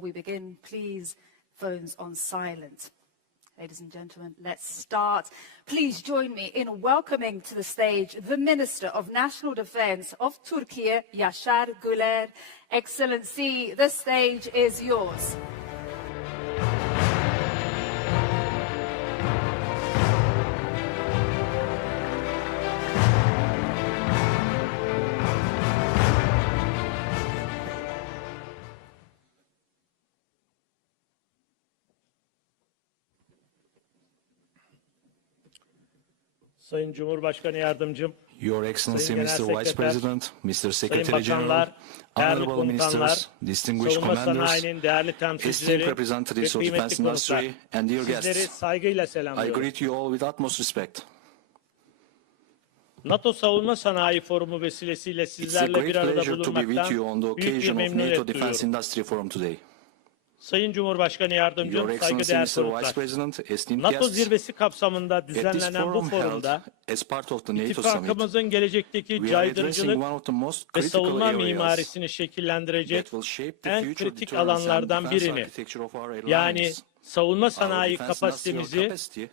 before we begin, please, phones on silent. Ladies and gentlemen, let's start. Please join me in welcoming to the stage the Minister of National Defense of Turkey, Yaşar Güler. Excellency, the stage is yours. Sayın Cumhurbaşkanı Yardımcım, Your Excellency, Sayın Mr. Genel Vice Sekreter, President, Mr. Sayın Secretary General, Bakanlar, değerli Honorable Ministers, komutanlar, distinguished savunma commanders, sanayinin değerli esteemed temsilcileri ve representatives of kıymetli defense konuklar, industry, and dear sizleri guests, saygıyla I selamlıyorum. greet you all with utmost respect. NATO Savunma Sanayi Forumu vesilesiyle It's a sizlerle great bir arada pleasure to be with you on the bulunmaktan büyük bir occasion of NATO memnuniyet Defense duyuyorum. Industry Forum today. Sayın Cumhurbaşkanı Your Yardımcım, Excellency, saygıdeğer Mr. Vice konuklar, President, esteemed NATO guests, zirvesi kapsamında at this düzenlenen bu forum held forumda as part of the NATO Summit, ittifakımızın gelecekteki we are addressing caydırıcılık one of the most ve critical savunma areas mimarisini that şekillendirecek will shape the en future kritik deterrence and alanlardan defense birini, architecture of our yani alliance. savunma Our sanayi defense industrial kapasitemizi, capacity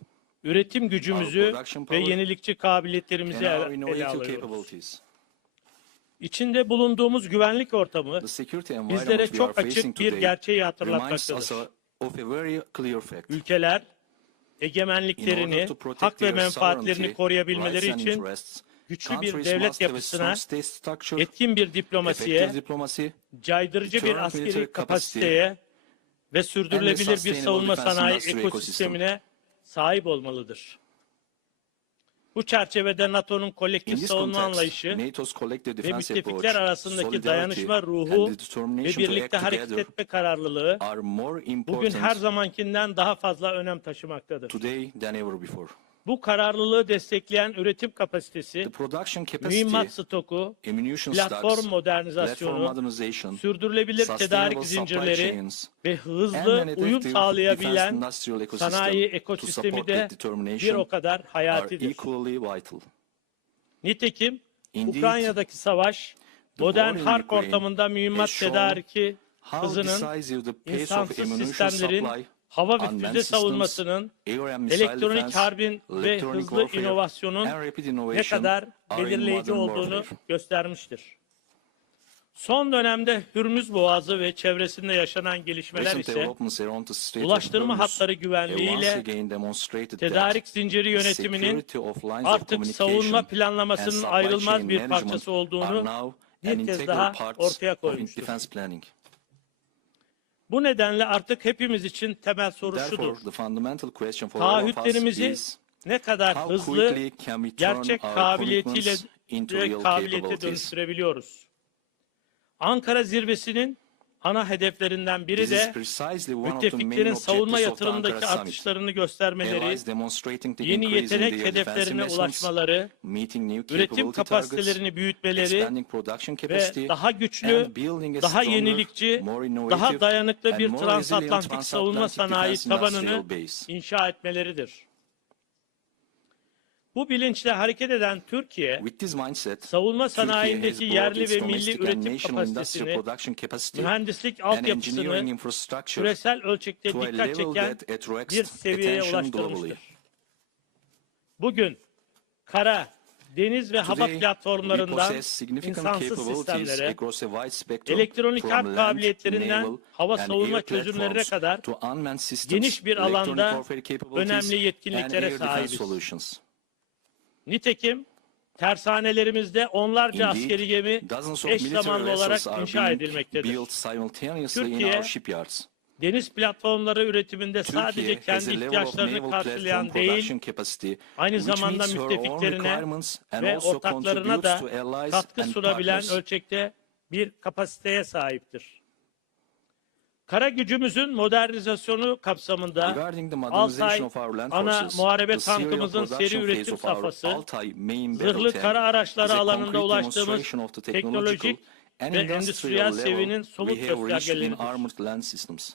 üretim gücümüzü production ve power yenilikçi kabiliyetlerimizi and our ele innovative alıyoruz. capabilities. İçinde bulunduğumuz güvenlik ortamı The security bizlere environment we are çok facing açık bir today gerçeği reminds us hatırlatmaktadır. of a very clear fact. Ülkeler In egemenliklerini, order to protect hak ve their menfaatlerini sovereignty, koruyabilmeleri rights and için interests, güçlü bir countries devlet must have a yapısına, strong state structure, etkin bir diplomasiye, effective diplomacy, caydırıcı bir deterrent askeri military kapasiteye ve sürdürülebilir bir sustainable savunma defense sanayi industry ekosistemine sahip olmalıdır. Bu çerçevede NATO'nun In kolektif this savunma context, anlayışı NATO's collective ve defense müttefikler approach, arasındaki solidarity, dayanışma ruhu and the ve determination to birlikte act hareket together etme kararlılığı are more bugün important her zamankinden daha fazla önem taşımaktadır. today than ever before. Bu kararlılığı destekleyen üretim kapasitesi, The production capacity, mühimmat stoku, ammunition platform stocks, platform modernizasyonu, modernization, sürdürülebilir tedarik sustainable supply zincirleri chains, ve and hızlı an uyum effective sağlayabilen defense industrial ecosystem sanayi to ekosistemi support de that bir determination o kadar are hayatidir. equally vital. Nitekim Indeed, Ukrayna'daki savaş, the modern war in harp Ukraine ortamında mühimmat has shown tedariki how hızının, decisive the pace of insansız ammunition sistemlerin, supply, hava ve unmanned füze systems, savunmasının, air and missile elektronik defense, harbin ve electronic hızlı warfare, inovasyonun and rapid ne innovation kadar are in belirleyici modern olduğunu warfare. göstermiştir. Son dönemde Hürmüz Boğazı ve çevresinde yaşanan gelişmeler Recent ise developments around the Strait of ulaştırma Hormuz hatları have once güvenliğiyle again demonstrated tedarik that zinciri yönetiminin security of lines of artık savunma communication planlamasının and supply ayrılmaz chain bir management parçası are olduğunu now bir an kez integral daha parts ortaya of koymuştur. defense planning. Bu nedenle artık hepimiz için temel soru Therefore, şudur: the fundamental question for all of us taahhütlerimizi is ne kadar how hızlı, quickly can we turn gerçek our kabiliyetiyle commitments into ve real kabiliyete capabilities. dönüştürebiliyoruz? Ankara zirvesinin ana hedeflerinden biri This is de precisely one of the main müttefiklerin savunma objectives of the yatırımındaki Ankara Summit. artışlarını göstermeleri, Allies demonstrating the yeni increase in yetenek their defense hedeflerine investments, ulaşmaları, meeting new üretim capability targets, kapasitelerini büyütmeleri expanding production capacity, ve daha güçlü, and building a daha stronger, yenilikçi, more innovative, daha dayanıklı and bir more transatlantik resilient savunma sanayi defense industrial tabanını base. inşa etmeleridir. Bu bilinçle hareket eden Türkiye, With this mindset, savunma Turkey has sanayindeki brought yerli its ve milli domestic and üretim national industrial kapasitesini, production capacity mühendislik and engineering altyapısını infrastructure küresel ölçekte to a dikkat level çeken that attracts bir seviyeye attention globally. ulaştırmıştır. Bugün kara, deniz ve hava Today, we platformlarından possess significant insansız capabilities sistemlere, across a wide spectrum, elektronik from harp land, kabiliyetlerinden naval, hava and savunma air çözümlerine platforms kadar to unmanned systems, geniş bir electronic alanda warfare capabilities, önemli and yetkinliklere air defense sahibiz. solutions. Nitekim tersanelerimizde onlarca Indeed, askeri gemi dozens of eş military zamanlı olarak vessels are inşa being edilmektedir. built simultaneously in Türkiye, our shipyards. deniz platformları üretiminde sadece Turkey has kendi a level of ihtiyaçlarını naval karşılayan platform değil, production capacity aynı which zamanda meets her own müttefiklerine requirements and ve also ortaklarına contributes da to allies katkı and sunabilen partners. ölçekte bir kapasiteye sahiptir. Kara gücümüzün modernizasyonu kapsamında Regarding the Altay modernization of our land ana forces, muharebe the serial tankımızın seri production phase üretim of our safhası, Altay main zırhlı battle kara tank araçları is a alanında concrete ulaştığımız demonstration of the teknolojik technological and ve industrial endüstriyel level seviyenin we somut have reached in göstergeleridir. armored land systems.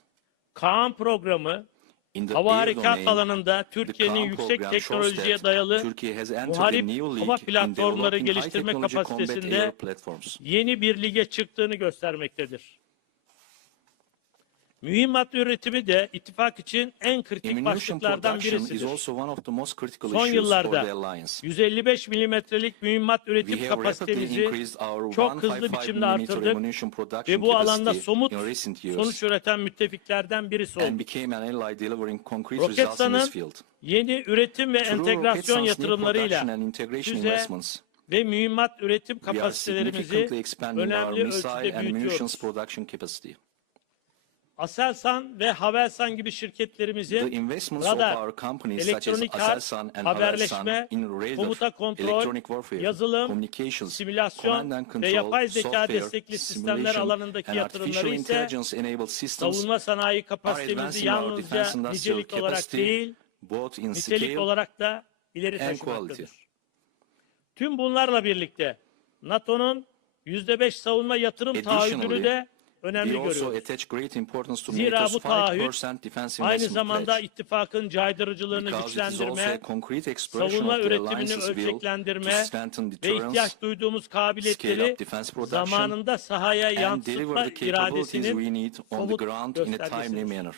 Kaan programı, In the hava air harekat domain, alanında the Türkiye'nin CAM yüksek program shows teknolojiye that dayalı Turkey has entered a muharip new hava league in platformları developing high geliştirme technology combat kapasitesinde air platforms. yeni bir lige çıktığını göstermektedir. Mühimmat üretimi de ittifak için en kritik Ammunition başlıklardan production is birisidir. also one of the most critical Son issues for the yıllarda Alliance. 155 milimetrelik mühimmat We üretim have rapidly kapasitemizi increased our çok hızlı 155 biçimde mm artırdık ammunition ve production bu alanda capacity somut in recent sonuç years üreten müttefiklerden birisi and olduk. became an ally delivering concrete results in this Roketsan'ın field. yeni üretim ve Through entegrasyon Roketsan's new yatırımlarıyla production and integration füze investments, ve mühimmat üretim we are kapasitelerimizi significantly expanding our önemli missile ölçüde and munitions büyütüyoruz. production capacity. Aselsan ve Havelsan gibi The şirketlerimizin investments of radar, our companies such as elektronik harp, Aselsan and haberleşme, Havelsan in radar, komuta kontrol, electronic warfare, yazılım, communications, simülasyon command and ve control, yapay zeka software, destekli sistemler simulation, alanındaki and yatırımları artificial ise intelligence-enabled systems savunma sanayi are kapasitemizi advancing our yalnızca defense industrial nicelik olarak capacity değil, both in nitelik scale olarak da ileri and quality. taşımaktadır. Tüm bunlarla birlikte NATO'nun %5 savunma yatırım taahhüdünü Additionally, de önemli we also görüyoruz. attach great importance to Zira NATO's bu taahhüt 5% defense aynı investment zamanda pledge, ittifakın caydırıcılığını because it is also güçlendirme, a concrete expression savunma of the üretimini alliance's will to ölçeklendirme strengthen ve deterrence, ihtiyaç duyduğumuz scale kabiliyetleri up defense production, zamanında sahaya and deliver yansıtma the capabilities iradesinin we need on the somut ground in a timely göstergesidir. manner.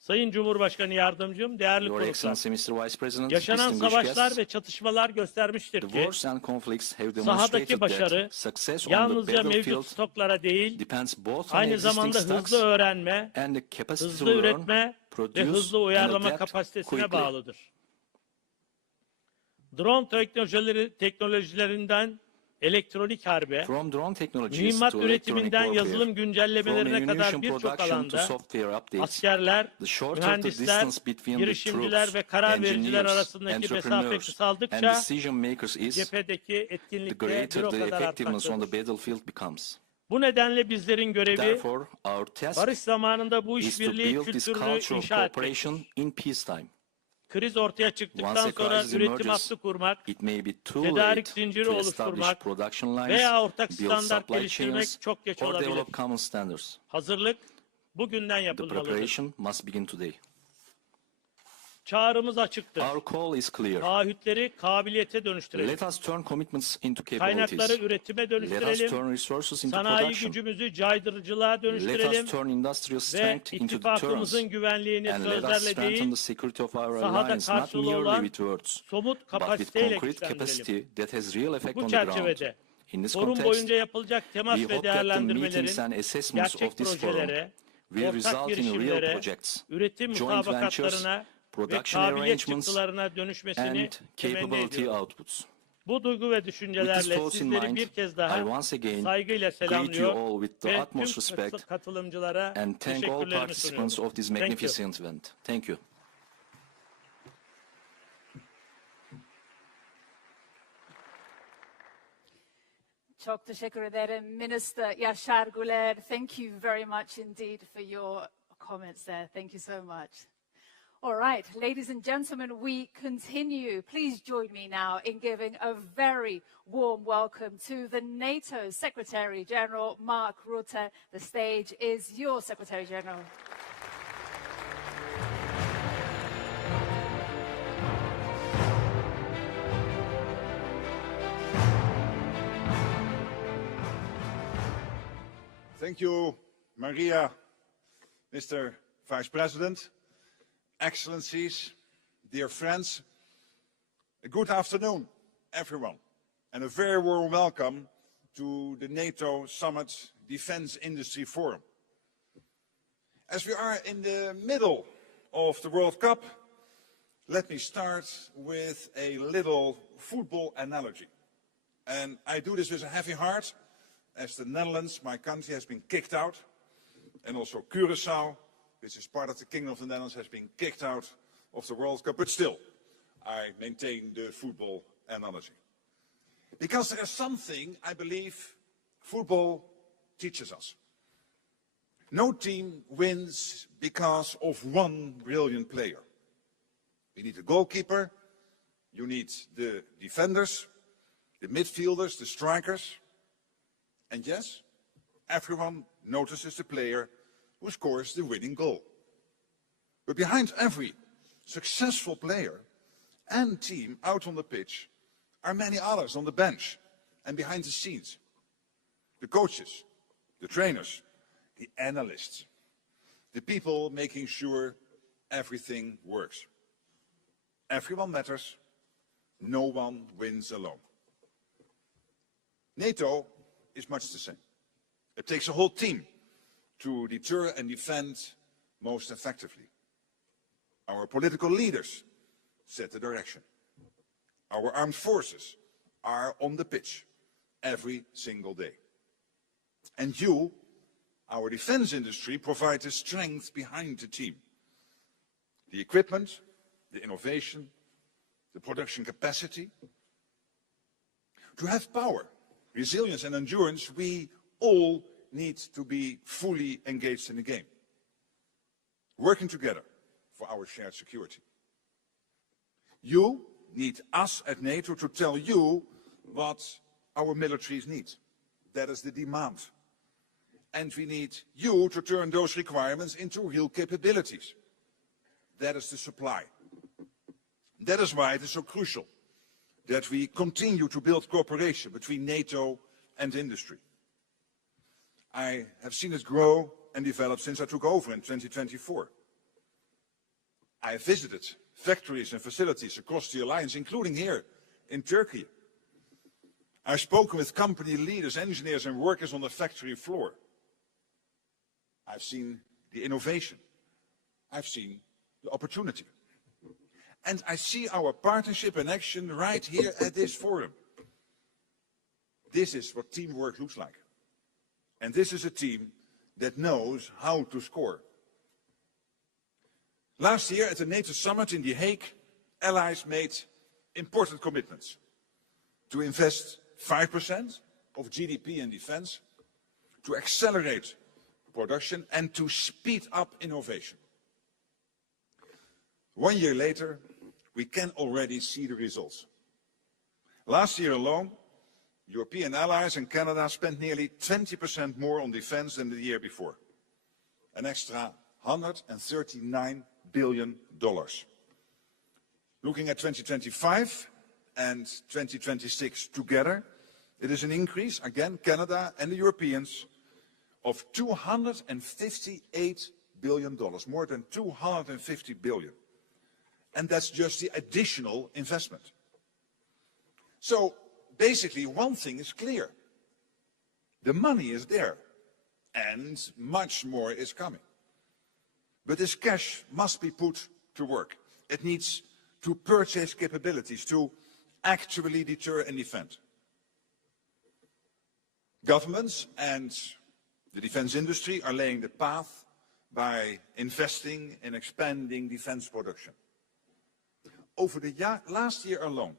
Sayın Cumhurbaşkanı Yardımcım, değerli Your konuklar, Excellency, Mr. Vice President, yaşanan distinguished savaşlar guests, ve çatışmalar göstermiştir the ki wars and conflicts have sahadaki demonstrated başarı that success on the yalnızca mevcut battlefield stoklara değil, depends both on aynı existing zamanda stocks hızlı öğrenme, and the capacity to hızlı learn, üretme ve produce, hızlı and uyarlama adapt kapasitesine quickly. bağlıdır. Drone teknolojilerinden elektronik harbe, From drone technologies mühimmat to electronic üretiminden warfare, yazılım güncellemelerine from kadar ammunition birçok production to alanda software updates, askerler, the shorter the mühendisler, distance between the girişimciler troops, ve karar vericiler engineers, arasındaki mesafe entrepreneurs, and kısaldıkça decision makers is, cephedeki the etkinlik de bir greater o the kadar effectiveness on the artmaktadır. battlefield becomes. Bu nedenle bizlerin görevi Therefore, our task barış zamanında bu is to işbirliği build this kültürünü culture of inşa cooperation etmektir. in peacetime. Kriz ortaya Once çıktıktan a sonra crisis üretim emerges, hattı kurmak, it may be too tedarik late zinciri to establish oluşturmak production lines, veya ortak build standart supply geliştirmek chains, çok geç or olabilir. develop common standards. Hazırlık bugünden The yapılmalıdır. preparation must begin today. Çağrımız açıktır. Our call is clear. Taahhütleri kabiliyete dönüştürelim. Let us turn commitments into Kaynakları capabilities. üretime Let us dönüştürelim. turn resources into Sanayi production. gücümüzü caydırıcılığa Let dönüştürelim. us turn industrial Ve strength into deterrence. ittifakımızın güvenliğini And let us sözlerle strengthen değil, the security of our sahada alliance, not karşılığı merely olan with words, somut but with kapasiteyle concrete capacity güçlendirelim. that has real effect Bu on the ground. çerçevede In this forum context, boyunca yapılacak temas we ve hope that the meetings değerlendirmelerin and assessments gerçek of this forum projelere, will ortak result in real girişimlere, projects, üretim joint ventures, mutabakatlarına ve production kabiliyet arrangements, çıktılarına dönüşmesini and temenni capability ediyorum. outputs. Bu duygu ve With these düşüncelerle thoughts in sizleri mind, bir kez I daha once again saygıyla greet you selamlıyor all with the ve utmost respect tüm katılımcılara and thank all teşekkürlerimi participants sunuyorum. of this Thank you. magnificent event. Thank you. Çok teşekkür ederim, Minister Yaşar Güler. Thank you very much indeed for your comments there. Thank you so much. All right, ladies and gentlemen, we continue. Please join me now in giving a very warm welcome to the NATO Secretary General, Mark Rutte. The stage is your Secretary General. Thank you, Maria, Mr. Vice President, Excellencies, dear friends. A good afternoon, everyone, and a very warm welcome to the NATO Summit Defense Industry Forum. As we are in the middle of the World Cup, let me start with a little football analogy. And I do this with a heavy heart, as the Netherlands, my country, has been kicked out, and also Curaçao, which is part of the Kingdom of the Netherlands, has been kicked out of the World Cup. But still, I maintain the football analogy. Because there is something I believe football teaches us. No team wins because of one brilliant player. You need a goalkeeper, you need the defenders, the midfielders, the strikers. And yes, everyone notices the player who scores the winning goal. But behind every successful player and team out on the pitch are many others on the bench and behind the scenes. The coaches, the trainers, the analysts, the people making sure everything works. Everyone matters. No one wins alone. NATO is much the same. It takes a whole team to deter and defend most effectively. Our political leaders set the direction. Our armed forces are on the pitch every single day. And you, our defense industry, provide the strength behind the team. The equipment, the innovation, the production capacity. To have power, resilience and endurance, we all need to be fully engaged in the game. Working together for our shared security. You need us at NATO to tell you what our militaries need. That is the demand. And we need you to turn those requirements into real capabilities. That is the supply. That is why it is so crucial that we continue to build cooperation between NATO and industry. I have seen it grow and develop since I took over in 2024. I have visited factories and facilities across the alliance, including here in Turkey. I've spoken with company leaders, engineers and workers on the factory floor. I've seen the innovation. I've seen the opportunity. And I see our partnership in action right here at this forum. This is what teamwork looks like. And this is a team that knows how to score. Last year at the NATO summit in The Hague, allies made important commitments to invest 5% of GDP in defense, to accelerate production and to speed up innovation. 1 year later, we can already see the results. Last year alone, European allies and Canada spent nearly 20% more on defense than the year before. An extra $139 billion. Looking at 2025 and 2026 together, it is an increase, again, Canada and the Europeans, of $258 billion, more than 250 billion. And that's just the additional investment. So basically one thing is clear. The money is there and much more is coming. But this cash must be put to work. It needs to purchase capabilities to actually deter and defend. Governments and the defense industry are laying the path by investing in expanding defense production. Over the last year alone,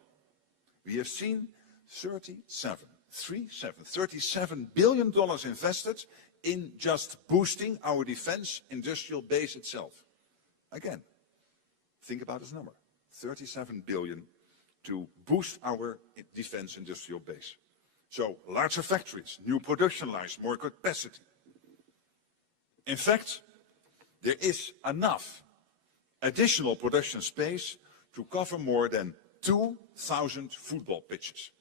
we have seen $37 billion invested in just boosting our defense industrial base itself. Again, think about this number, 37 billion to boost our defense industrial base. So larger factories, new production lines, more capacity. In fact, there is enough additional production space to cover more than 2,000 football pitches.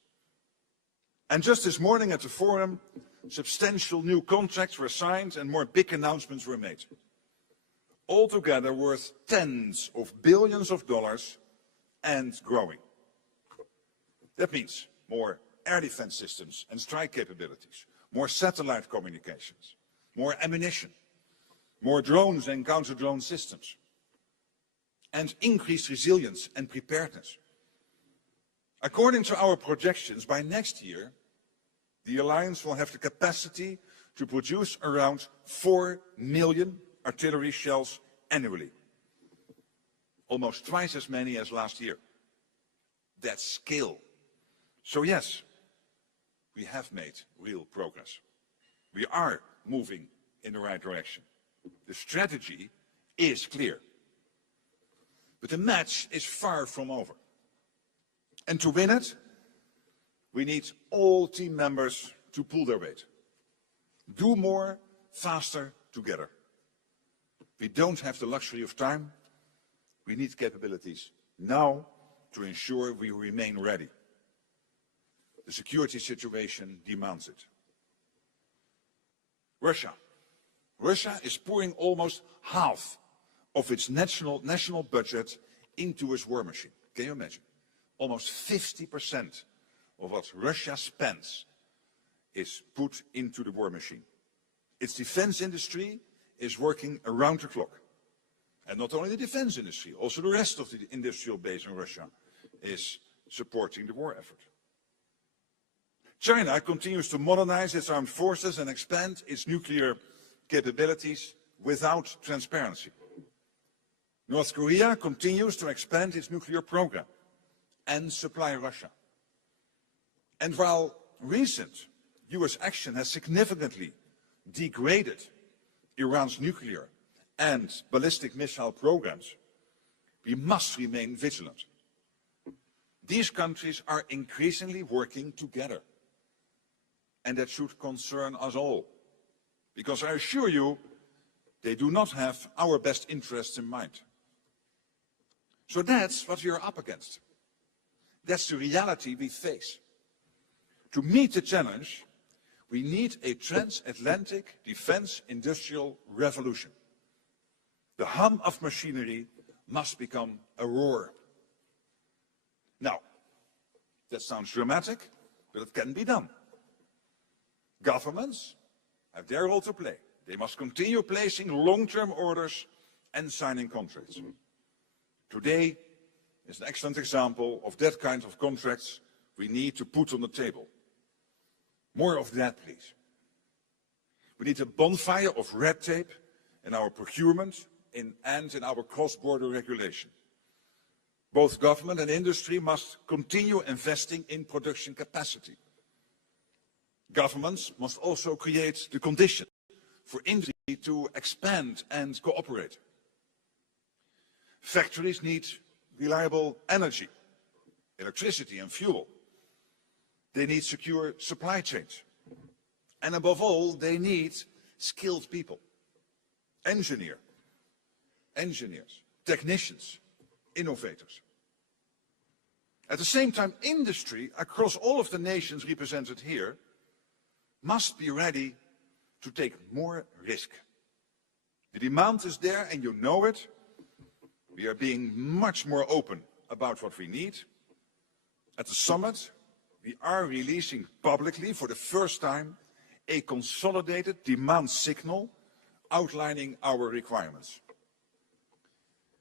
And just this morning at the forum, substantial new contracts were signed and more big announcements were made. Altogether worth tens of billions of dollars and growing. That means more air defense systems and strike capabilities, more satellite communications, more ammunition, more drones and counter-drone systems, and increased resilience and preparedness. According to our projections, by next year, the alliance will have the capacity to produce around 4 million artillery shells annually. Almost twice as many as last year. That's scale. So yes, we have made real progress. We are moving in the right direction. The strategy is clear. But the match is far from over. And to win it, we need all team members to pull their weight. Do more, faster, together. We don't have the luxury of time. We need capabilities now to ensure we remain ready. The security situation demands it. Russia Russia is pouring almost half of its national budget into its war machine. Can you imagine? Almost 50% of what Russia spends is put into the war machine. Its defense industry is working around the clock. And not only the defense industry, also the rest of the industrial base in Russia is supporting the war effort. China continues to modernize its armed forces and expand its nuclear capabilities without transparency. North Korea continues to expand its nuclear program and supply Russia. And while recent US action has significantly degraded Iran's nuclear and ballistic missile programs, we must remain vigilant. These countries are increasingly working together, and that should concern us all, because I assure you, they do not have our best interests in mind. So that's what we are up against. That's the reality we face. To meet the challenge, we need a transatlantic defense industrial revolution. The hum of machinery must become a roar. Now, that sounds dramatic, but it can be done. Governments have their role to play. They must continue placing long-term orders and signing contracts. Today is an excellent example of that kind of contracts we need to put on the table. More of that, please. We need a bonfire of red tape in our procurement and in our cross-border regulation. Both government and industry must continue investing in production capacity. Governments must also create the conditions for industry to expand and cooperate. Factories need reliable energy, electricity and fuel. They need secure supply chains. And above all, they need skilled people. Engineers, technicians, innovators. At the same time, industry across all of the nations represented here must be ready to take more risk. The demand is there and you know it. We are being much more open about what we need. At the summit, we are releasing publicly for the first time a consolidated demand signal outlining our requirements.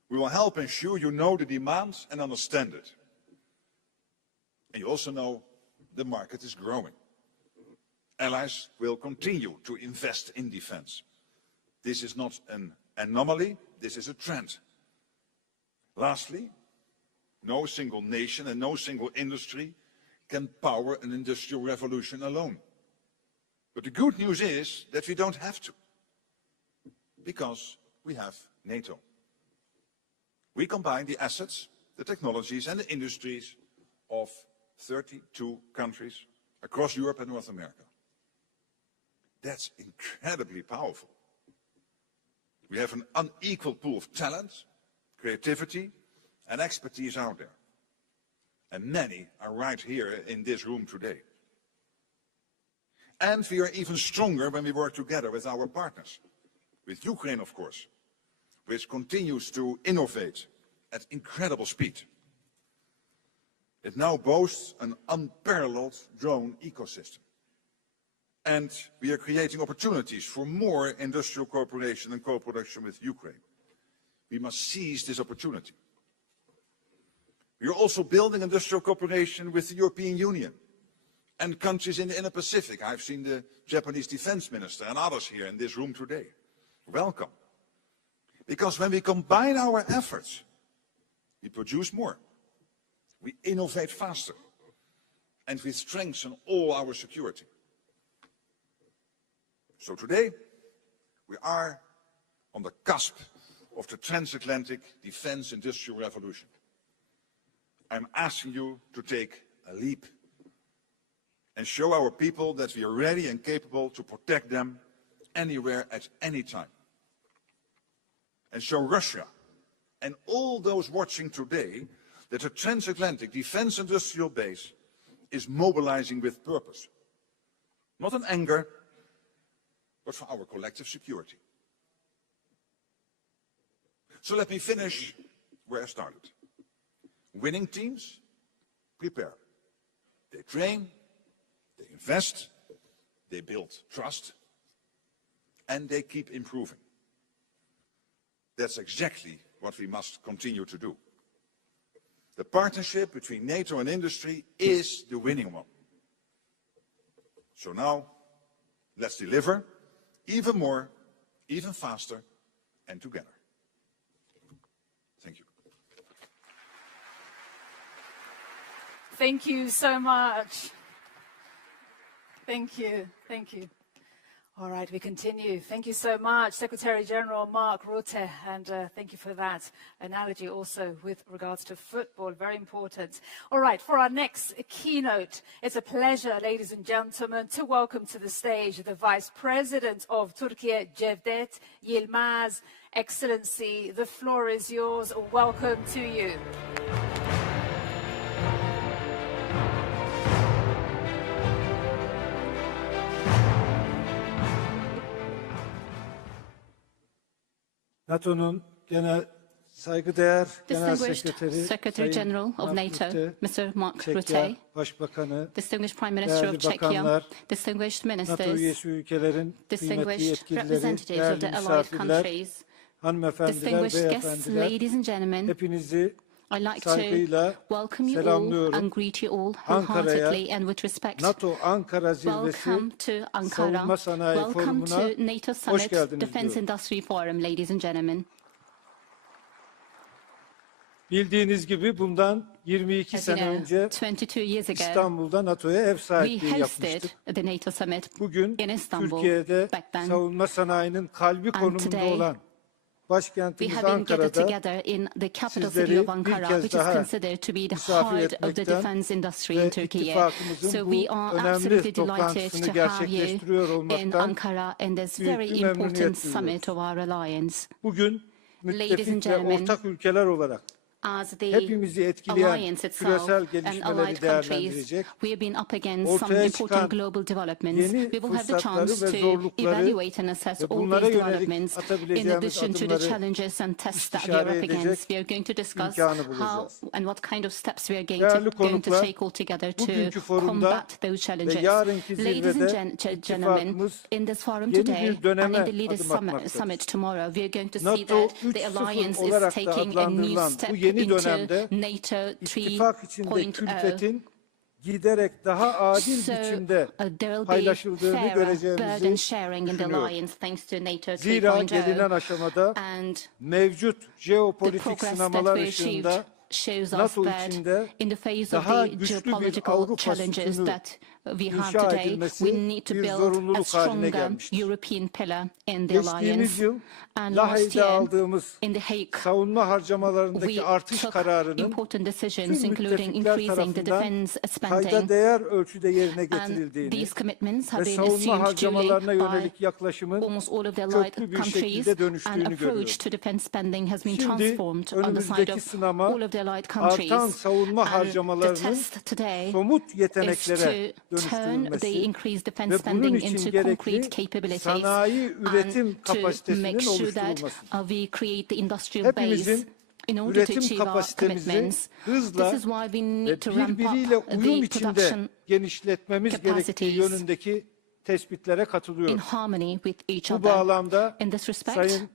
We will help ensure you know the demand and understand it. And you also know the market is growing. Allies will continue to invest in defense. This is not an anomaly, this is a trend. Lastly, no single nation and no single industry can power an industrial revolution alone. But the good news is that we don't have to, because we have NATO. We combine the assets, the technologies and the industries of 32 countries across Europe and North America. That's incredibly powerful. We have an unequal pool of talent, creativity and expertise out there. And many are right here in this room today. And we are even stronger when we work together with our partners. With Ukraine, of course, which continues to innovate at incredible speed. It now boasts an unparalleled drone ecosystem. And we are creating opportunities for more industrial cooperation and co-production with Ukraine. We must seize this opportunity. We are also building industrial cooperation with the European Union and countries in the Indo-Pacific. I've seen the Japanese defense minister and others here in this room today. Welcome. Because when we combine our efforts, we produce more, we innovate faster, and we strengthen all our security. So today, we are on the cusp of the transatlantic defense industrial revolution. I'm asking you to take a leap and show our people that we are ready and capable to protect them anywhere at any time. And show Russia and all those watching today that the transatlantic defense industrial base is mobilizing with purpose. Not in anger, but for our collective security. So let me finish where I started. Winning teams prepare. They train, they invest, they build trust, and they keep improving. That's exactly what we must continue to do. The partnership between NATO and industry is the winning one. So now, let's deliver even more, even faster, and together. Thank you. Thank you so much. Thank you. Thank you. All right, we continue. Thank you so much, Secretary General Mark Rutte, and thank you for that analogy also with regards to football, very important. All right, for our next keynote, it's a pleasure, ladies and gentlemen, to welcome to the stage the Vice President of Turkey, Cevdet Yilmaz. Excellency, the floor is yours. Welcome to you. NATO'nun saygıdeğer Genel Distinguished Secretary General of NATO, Mr. Mark Rutte, Başbakanı, Distinguished Prime Minister of Czechia, bakanlar, distinguished NATO ministers, üyesi ülkelerin kıymetli distinguished yetkilileri, representatives of değerli the allied misafirler, countries, hanımefendiler, distinguished guests, beyefendiler, ladies and gentlemen, hepinizi I'd like to saygıyla welcome you all selamlıyorum. and greet you all Ankara'ya, wholeheartedly and with respect. NATO Ankara zirvesi, Welcome to Ankara. Savunma Sanayi Welcome Forumu'na to NATO hoş Summit, geldiniz Defense diyorum. Industry Forum, ladies and gentlemen. Bildiğiniz gibi bundan 22 As you sene know, önce 22 years ago, İstanbul'da NATO'ya ev we sahipliği hosted yapmıştık. the NATO Summit Bugün in Istanbul Türkiye'de back then. savunma sanayinin kalbi konumunda today, olan We başkentimiz have been gathered Ankara'da together in the capital city sizleri of bir Ankara, kez which is daha considered to be the misafir heart of the etmekten defense industry ve in Turkey. ittifakımızın So bu we are önemli absolutely delighted toplantısını to have you gerçekleştiriyor in olmaktan Ankara in this büyük very bir memnuniyet important duyuyoruz. summit of our alliance. Bugün Ladies and müttefik ve gentlemen, ortak ülkeler olarak As the hepimizi etkileyen alliance itself küresel and gelişmeleri allied countries, değerlendirecek, we have been up against some ortaya important çıkan global developments. yeni We will have the fırsatları chance ve to zorlukları evaluate and assess ve all bunlara these yönelik developments in atabileceğimiz addition to the adımları challenges and tests that we are istişare up against. edecek We are going to discuss imkanı how bulacağız. and what kind of steps we are Değerli going to konuklar, take all together to bugünkü forumda combat those ve challenges. yarınki Ladies and zirvede gentlemen, ittifakımız in this forum yeni today bir döneme and in the Leaders adım atmaktadır. Summit tomorrow, we are going to see NATO that the 3.0 alliance is olarak da taking a new adlandırılan step bu yeni into dönemde NATO 3.0. ittifak içinde külfetin giderek daha adil biçimde there will be paylaşıldığını fairer burden göreceğimizi sharing in the düşünüyorum. alliance thanks to NATO Zira gelinen 3.0 aşamada and mevcut the jeopolitik progress that sınamalar we achieved ışığında shows us NATO that içinde in the face of daha the güçlü bir geopolitical Avrupa challenges sütunu that we have inşa today, edilmesi we need to bir build a zorunluluk haline stronger gelmiştir. European pillar in the Geçtiğimiz alliance. yıl And last Lahey'de year, aldığımız in The Hague, savunma harcamalarındaki we artış took kararının important decisions, tüm including müttefikler increasing the tarafından defense kayda spending. değer ölçüde yerine And getirildiğini these commitments have ve been savunma assumed harcamalarına duly by yönelik yaklaşımın almost all of the allied köklü bir countries, şekilde and dönüştüğünü approach görüyoruz. to defense spending has been Şimdi transformed on the side önümüzdeki of sınama all of the allied countries. artan savunma And the harcamalarının test today somut is yeteneklere to turn the dönüştürülmesi increased defense ve bunun spending için into gerekli concrete capabilities sanayi üretim and to kapasitesinin make sure that oluşturulması. we create the industrial base Hepimizin in order to üretim achieve our kapasitemizi commitments. hızla This is why we need ve to ramp birbiriyle up uyum the içinde production genişletmemiz gerektiği capacities yönündeki tespitlere in katılıyoruz. harmony with each Bu other. bağlamda In this respect, Sayın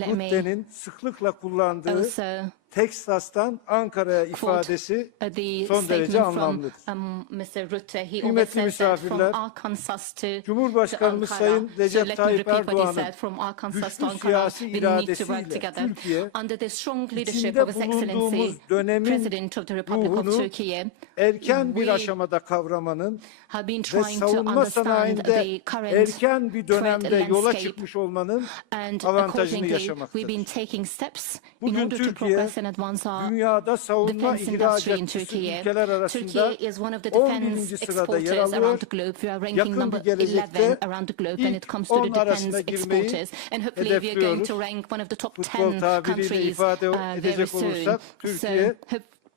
let me Rutte'nin sıklıkla kullandığı also Teksas'tan Ankara'ya ifadesi the son derece statement anlamlıdır. from Mr. Rutte. He always Kıymetli says that from misafirler, Arkansas to Cumhurbaşkanımız Ankara. Sayın So Recep let me Tayyip repeat what he Erdoğan'ın said, from Arkansas to güçlü Ankara. siyasi We need to work iradesiyle together Türkiye, under the strong leadership içinde of His Excellency, bulunduğumuz dönemin President of the Republic of ruhunu Turkey, erken bir we aşamada kavramanın have been ve trying to savunma understand sanayinde the current erken bir threat dönemde yola landscape, çıkmış olmanın and avantajını accordingly we've been yaşamaktadır. taking steps in Bugün order to Türkiye, progress and advance our dünyada savunma defense industry in ihracatçısı Turkey. ülkeler arasında Turkey is one of the 11. defense sırada yer exporters alıyor. around the globe. We are ranking Yakın number bir gelecekte 11 around the globe when it ilk comes to the 10 arasına defense girmeyi exporters. And hopefully we are going hedefliyoruz. to rank one of the top Futbol 10 tabiriyle countries ifade very edecek soon. olursak Türkiye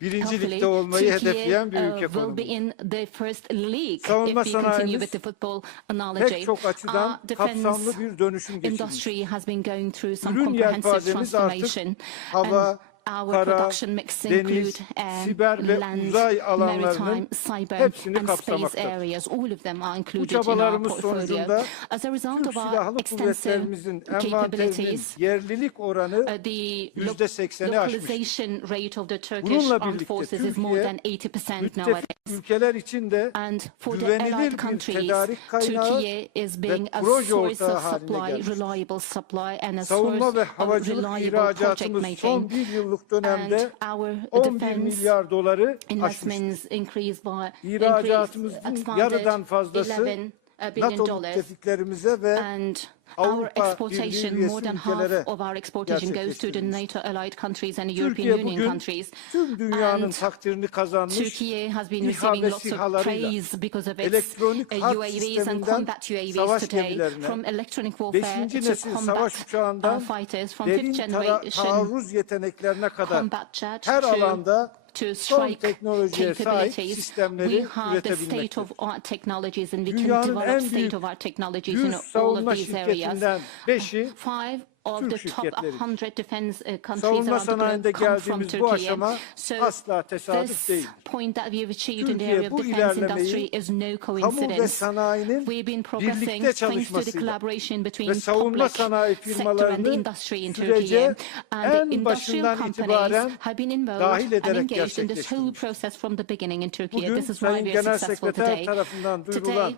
birinci hopefully ligde olmayı hedefleyen bir Turkey ülke will be konumunda. in the first league Savunma if we continue sanayimiz with the football analogy. Pek çok açıdan kapsamlı bir dönüşüm geçirmiş. Industry has been going through some Ürün comprehensive yelpazemiz artık transformation. hava, Our kara, production mix deniz, include air, siber ve land, uzay maritime, alanlarının cyber hepsini and space kapsamaktadır. areas. All of them are Bu included in our çabalarımız portfolio. sonucunda As a result Türk of our Silahlı extensive Kuvvetlerimizin envanterinin capabilities, yerlilik oranı the %80'i aşmış. localization rate of the Turkish Bununla armed birlikte forces is more than Türkiye 80% müttefik nowadays. ülkeler için de And for the güvenilir allied bir countries, tedarik kaynağı Turkey is ve being a proje source ortağı of haline supply, gelmiştir. reliable supply, and a Savunma source ve of havacılık reliable project ihracatımız son making. bir yıllık And dönemde our 11 defense milyar doları aşmıştır. investments increased İhracatımızın expanded yarıdan fazlası 11 billion NATO dollars. müttefiklerimize ve And our Avrupa exportation, Birliği more than üyesi half ülkelere of our exportation goes to the gerçekleştirilmiştir. NATO allied countries and the European Türkiye Union bugün countries. tüm dünyanın And takdirini kazanmış Turkey has been İHA receiving ve lots of SİHA'larıyla praise because of its elektronik harp UAVs and sisteminden combat UAVs savaş today, gemilerine, from electronic warfare 5. to nesil savaş combat uçağından fighters, from derin fifth generation taarruz yeteneklerine kadar combat jet her to alanda son strike teknolojiye sahip capabilities. sistemleri We have the üretebilmektedir. state-of-art technologies and we can Dünyanın develop en büyük state-of-art technologies 100 in all of savunma these areas. şirketinden 5'i Five of Türk the top şirketleridir. 100 defense countries Savunma around the sanayinde globe come from geldiğimiz bu Turkey. aşama So asla tesadüf this değil. point that we have achieved in the Türkiye area of bu defense ilerlemeyi industry is no kamu ve coincidence. sanayinin We've been progressing birlikte thanks to the çalışmasıyla collaboration between ve savunma public sanayi sector and the firmalarını industry in Turkey. sürece And the en industrial başından companies itibaren have been involved dahil and ederek engaged in this whole gerçekleştirilmiş. process from the beginning in Turkey. Bugün This is why Sayın we are Genel successful Sekreter today. tarafından Today, duyurulan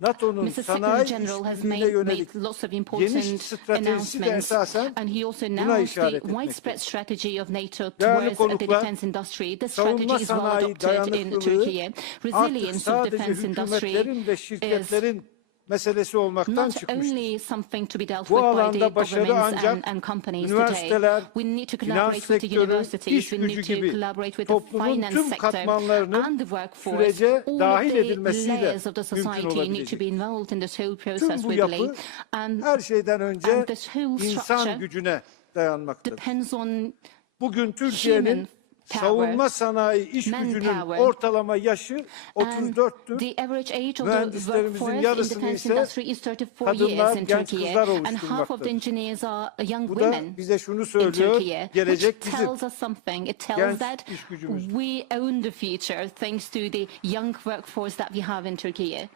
NATO'nun Mr. Secretary sanayi General has işbirliğine yönelik made lots of geniş important stratejisi de announcements, esasen and he also buna announced işaret the etmektedir. widespread strategy of NATO Değerli towards the konuklar, defense industry. This savunma strategy is well sanayi adopted in dayanıklılığı Turkey. artık Resilience of sadece defense industry hükümetlerin ve is şirketlerin meselesi olmaktan not çıkmıştır. only something to be dealt Bu with by the alanda başarı governments ancak and companies üniversiteler, today. We need to finans collaborate with the sektörü, universities. iş We gücü need to gibi collaborate with the toplumun finance tüm sector katmanlarının and the workforce. sürece All dahil of the edilmesiyle layers of the mümkün society need to olabilecek. be involved in this whole Tüm process, bu we believe. yapı And her şeyden önce and this whole insan structure gücüne dayanmaktadır. depends on Bugün Türkiye'nin human power, savunma sanayi iş gücünün manpower, ortalama yaşı and 34'tür. the average age of the Mühendislerimizin workforce in yarısını defense ise industry is 34 kadınlar, years in genç Turkey, kızlar and half of the oluşturmaktadır. engineers are young Bu da women bize şunu in söylüyor, Turkey, gelecek which bizim. tells us something. It tells Genç that iş gücümüz. we own the future thanks to the young workforce that we have in Turkey.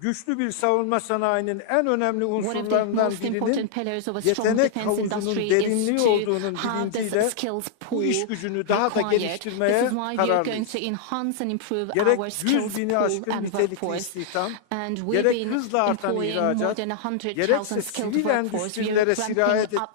Güçlü bir savunma sanayinin en önemli One of the unsurlarından most birinin important pillars of a strong yetenek defense havuzunun industry derinliği is to olduğunun have this bilinciyle skills bu pool iş gücünü daha da required. This geliştirmeye is why we are going kararlıyız. to enhance and improve Gerek our 100 skills bini pool aşkın and nitelikli workforce. istihdam, And we've gerek been hızla artan employing more ihracat, than 100,000 gerekse skilled sivil workforce. We are endüstrilere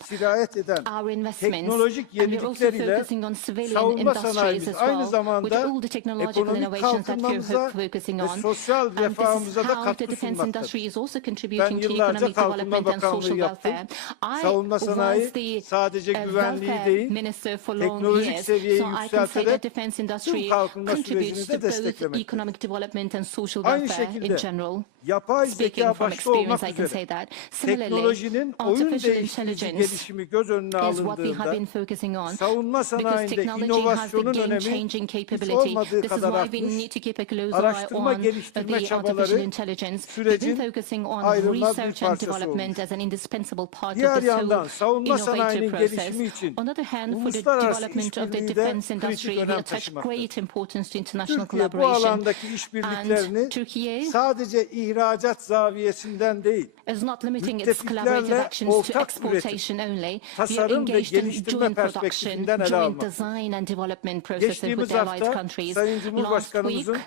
sirayet eden our investments, teknolojik and we're also yenilikleriyle focusing on civilian savunma industries sanayimiz as aynı well, with zamanda all the technological ekonomik innovations that we're kalkınmamıza focusing ve on. sosyal And this is refahımıza da how the katkı defense sunmaktadır. industry is also Ben contributing to yıllarca economic Kalkınma development and Bakanlığı social yaptım. welfare. I Savunma sanayi was the sadece güvenliği welfare değil, minister for long teknolojik years, seviyeyi so I can say yükselterek that defense industry tüm kalkınma contributes sürecini to de both desteklemektedir. economic development and social Aynı welfare in şekilde general. yapay Speaking zeka from başta olmak experience, I can say üzere that. Similarly, teknolojinin oyun artificial değiştirici intelligence gelişimi göz önüne is what we have been alındığında focusing on. savunma Because sanayinde technology has the inovasyonun önemi game-changing hiç capability. olmadığı This is kadar why we artmış. need to keep a close eye Araştırma on geliştirme the artificial çabaları intelligence. We've sürecin been focusing on ayrılmaz bir research and parçası development olmuş. as an indispensable part Diğer of this yandan whole savunma innovative sanayinin process. gelişimi için On the other hand, for the uluslararası development of the işbirliği de defense kritik industry, we önem attach taşımaktadır. great importance to international Türkiye bu collaboration. alandaki işbirliklerini And Turkey sadece ihracat zaviyesinden değil, is not limiting its collaborative müttefiklerle actions to ortak exportation only. We are tasarım ve engaged in geliştirme joint production, perspektifinden ele joint almaktadır. design and development processes with Geçtiğimiz the allied hafta countries. Sayın Last Cumhurbaşkanımızın week,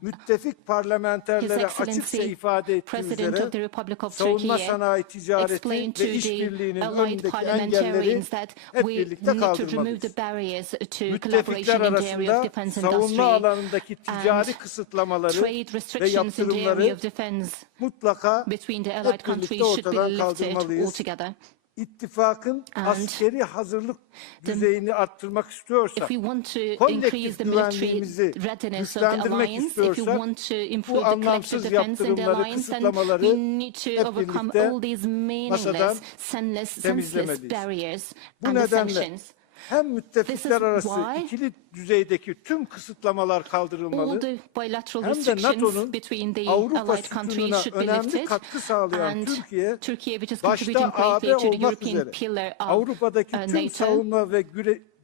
müttefik His parlamenterlere açıkça Excellency, ifade ettiği President of the üzere Republic of savunma Turkey, sanayi ticareti explained to ve the işbirliğinin allied önündeki engelleri parliamentarians that hep we birlikte need to remove the kaldırmalıyız. barriers to Müttefikler collaboration in the area of arasında defense savunma industry alanındaki ticari and kısıtlamaları trade ve restrictions in the area yaptırımları of defense mutlaka between the allied hep birlikte countries should be ortadan lifted kaldırmalıyız. altogether. İttifakın And askeri hazırlık düzeyini arttırmak istiyorsa, If we want to increase kolektif the military güvenliğimizi readiness of the güçlendirmek alliance, if we istiyorsak, want to bu improve the collective anlamsız defense in the yaptırımları, alliance, then kısıtlamaları we need to hep overcome birlikte all these masadan meaningless, senseless temizlemeliyiz. barriers Bu and the nedenle sanctions. hem müttefikler is arası why ikili düzeydeki tüm kısıtlamalar all kaldırılmalı, the bilateral hem de restrictions NATO'nun between the Avrupa allied countries sütununa should be önemli lifted, katkı sağlayan and Türkiye, Turkey, which is başta contributing AB greatly to the olmak European üzere pillar of Avrupa'daki tüm NATO, savunma ve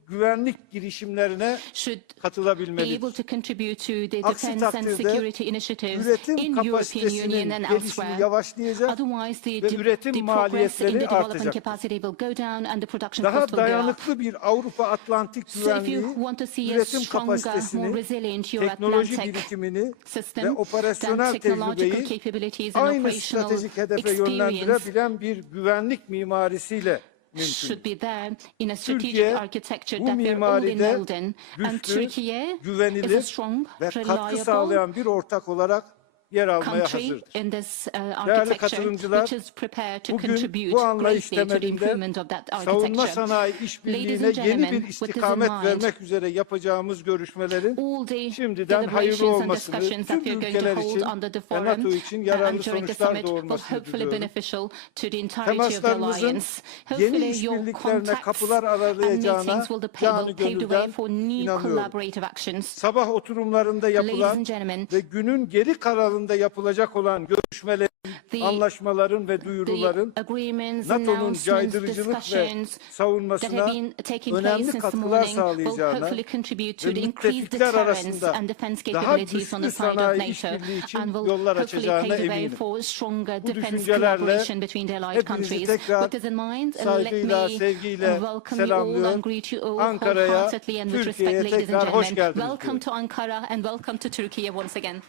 güvenlik girişimlerine should be katılabilmelidir. able to contribute to the Aksi defense and takdirde security initiatives üretim in European Union kapasitesinin and gelişimi elsewhere. yavaşlayacak Otherwise, the ve üretim progress in the maliyetleri development artacaktır. capacity will go down and the production Daha cost will go up. dayanıklı bir Avrupa Atlantik So if güvenliği, you want to see a üretim stronger, more kapasitesini, resilient teknoloji Euro-Atlantic birikimini ve system, then operasyonel technological tecrübeyi capabilities and aynı operational stratejik hedefe experience yönlendirebilen bir güvenlik mimarisiyle mümkün. should be there in a strategic Türkiye architecture bu that we're all mimaride enrolled in. And güçlü, Turkey is a güvenilir strong, ve katkı reliable sağlayan bir ortak olarak yer almaya country hazırdır. in this Değerli architecture, katılımcılar, which is prepared to bugün contribute bu anlayış greatly to the temelinde improvement of that savunma architecture. sanayi Ladies işbirliğine and yeni gentlemen, bir with this in istikamet mind, vermek üzere yapacağımız görüşmelerin all the şimdiden hayırlı deliberations and olmasını discussions tüm that we are going to ülkeler hold için under the ve forum NATO için yararlı and during the sonuçlar summit will doğurmasını hopefully diliyorum. beneficial to the entirety of the Temaslarımızın alliance. yeni Hopefully your işbirliklerine contacts kapılar and aralayacağına meetings will canı pave the way gönülden for new inanıyorum. collaborative actions. Sabah oturumlarında Ladies yapılan and gentlemen, ve günün geri kalanında yapılacak olan görüşmelerin, the anlaşmaların ve duyuruların agreements, NATO'nun announcements, caydırıcılık ve discussions that have savunmasına been taking place önemli since the katkılar morning will sağlayacağına hopefully contribute to ve the increased müttefikler deterrence arasında and defense daha capabilities on the güçlü side of sanayi NATO, işbirliği için and will yollar hopefully açacağına pave the way eminim. for stronger Bu defense düşüncelerle collaboration between the allied hepinizi countries. tekrar With this in mind, let saygıyla, me sevgiyle welcome you all selamlıyor. and greet you all Ankara'ya, wholeheartedly and with respect, Türkiye'ye ladies and tekrar hoş gentlemen. geldiniz Welcome diyorum. to Ankara and welcome to Turkey once again.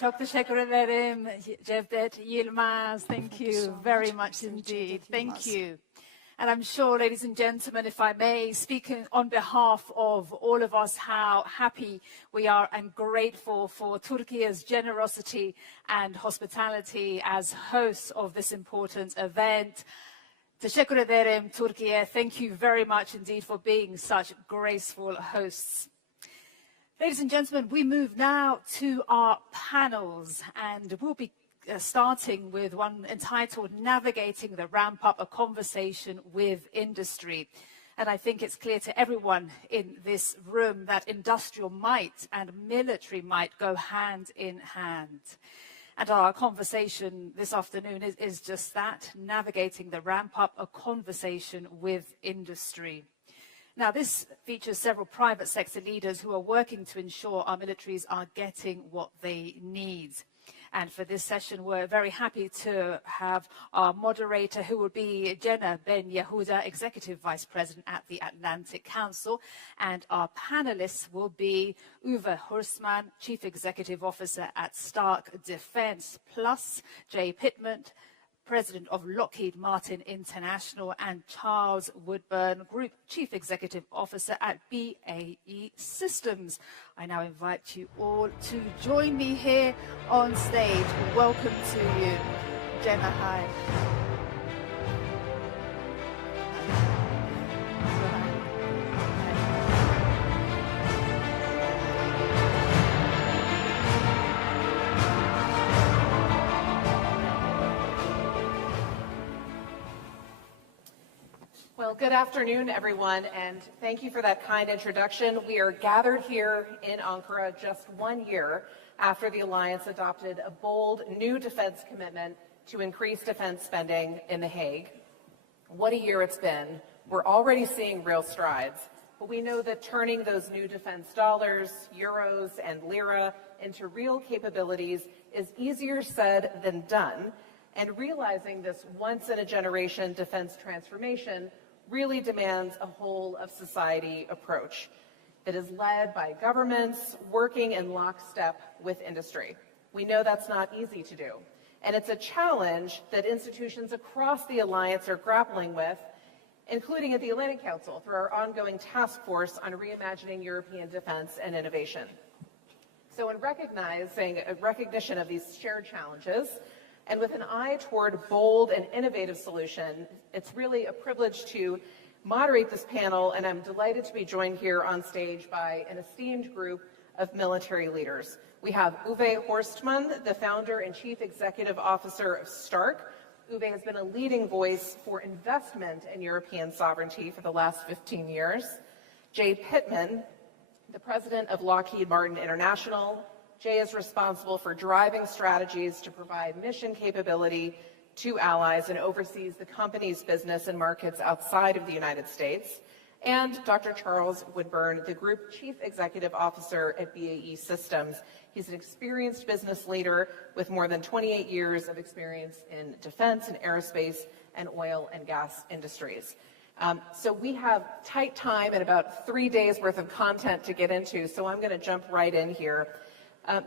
Çok teşekkür ederim Cevdet Yilmaz. Thank you very much indeed. Thank you. And I'm sure, ladies and gentlemen, if I may, speaking on behalf of all of us, how happy we are and grateful for Turkey's generosity and hospitality as hosts of this important event. Teşekkür ederim, Turkey. Thank you very much indeed for being such graceful hosts. Ladies and gentlemen, we move now to our panels, and we'll be starting with one entitled Navigating the Ramp Up, a Conversation with Industry. And I think it's clear to everyone in this room that industrial might and military might go hand in hand. And our conversation this afternoon is just that, navigating the ramp up, a conversation with industry. Now, this features several private sector leaders who are working to ensure our militaries are getting what they need. And for this session, we're very happy to have our moderator, who will be Jenna Ben Yehuda, Executive Vice President at the Atlantic Council. And our panelists will be Uwe Horstmann, Chief Executive Officer at Stark Defense, plus Jay Pittman, President of Lockheed Martin International, and Charles Woodburn, Group Chief Executive Officer at BAE Systems. I now invite you all to join me here on stage. Welcome to you. Jenna, hi. Well, good afternoon, everyone, and thank you for that kind introduction. We are gathered here in Ankara just 1 year after the alliance adopted a bold new defense commitment to increase defense spending in The Hague. What a year it's been. We're already seeing real strides, but we know that turning those new defense dollars, euros, and lira into real capabilities is easier said than done, and realizing this once-in-a-generation defense transformation really demands a whole-of-society approach that is led by governments working in lockstep with industry. We know that's not easy to do, and it's a challenge that institutions across the alliance are grappling with, including at the Atlantic Council through our ongoing task force on reimagining European defense and innovation. So in recognition of these shared challenges, and with an eye toward bold and innovative solution, it's really a privilege to moderate this panel, and I'm delighted to be joined here on stage by an esteemed group of military leaders. We have Uwe Horstmann, the founder and chief executive officer of Stark, Uwe has been a leading voice for investment in European sovereignty for the last 15 years. Jay Pittman, the president of Lockheed Martin International. Jay is responsible for driving strategies to provide mission capability to allies and oversees the company's business in markets outside of the United States. And Dr. Charles Woodburn, the Group Chief Executive Officer at BAE Systems. He's an experienced business leader with more than 28 years of experience in defense and aerospace and oil and gas industries. So we have tight time and about 3 days worth of content to get into, so I'm going to jump right in here.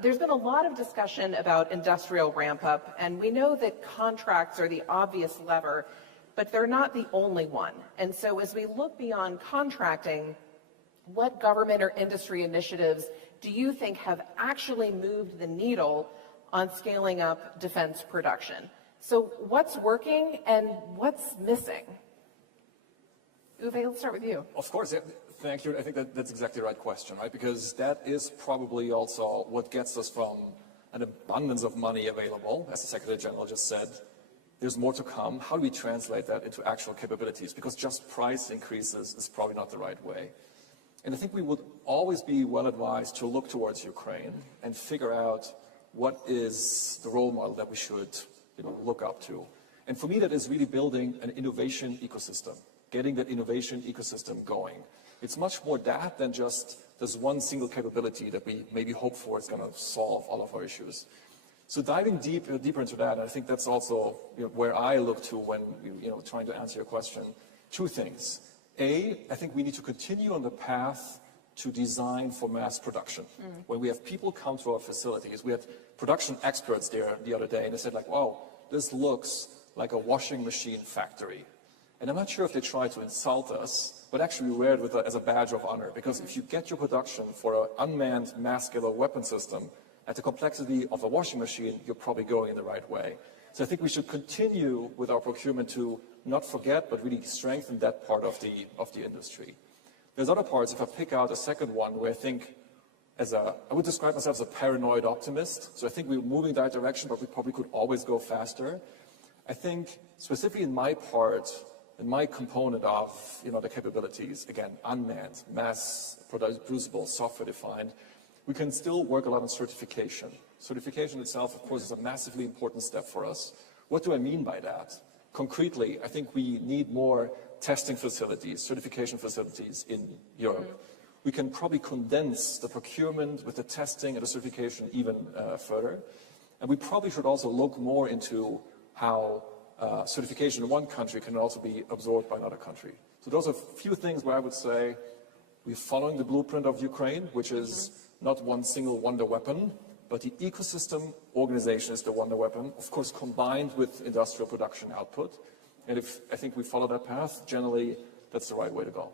There's been a lot of discussion about industrial ramp-up, and we know that contracts are the obvious lever, but they're not the only one. And so as we look beyond contracting, what government or industry initiatives do you think have actually moved the needle on scaling up defense production? So what's working and what's missing? Uwe, let's start with you. Of course, yeah, thank you. I think that's exactly the right question, right? Because that is probably also what gets us from an abundance of money available, as the Secretary General just said. There's more to come. How do we translate that into actual capabilities? Because just price increases is probably not the right way. And I think we would always be well advised to look towards Ukraine and figure out what is the role model that we should look up to. And for me, that is really building an innovation ecosystem, getting that innovation ecosystem going. It's much more that than just this one single capability that we maybe hope for is going to solve all of our issues. So diving deeper into that, I think that's also where I look to when trying to answer your question. Two things. A, I think we need to continue on the path to design for mass production. When we have people come to our facilities, we had production experts there the other day, and they said like, wow, this looks like a washing machine factory. And I'm not sure if they tried to insult us, but actually we wear it as a badge of honor, because if you get your production for an unmanned mass-scale weapon system at the complexity of a washing machine, you're probably going in the right way. So I think we should continue with our procurement to not forget, but really strengthen that part of the industry. There's other parts, if I pick out a second one, where I think I would describe myself as a paranoid optimist. So I think we're moving that direction, but we probably could always go faster. I think specifically in my part, in my component of the capabilities, again, unmanned, mass producible, software defined, we can still work a lot on certification. Certification itself, of course, is a massively important step for us. What do I mean by that? Concretely, I think we need more testing facilities, certification facilities in Europe. We can probably condense the procurement with the testing and the certification even further. And we probably should also look more into how certification in one country can also be absorbed by another country. So those are a few things where I would say we're following the blueprint of Ukraine, which is not one single wonder weapon, but the ecosystem organization is the wonder weapon, of course, combined with industrial production output. And I think we follow that path, generally, that's the right way to go.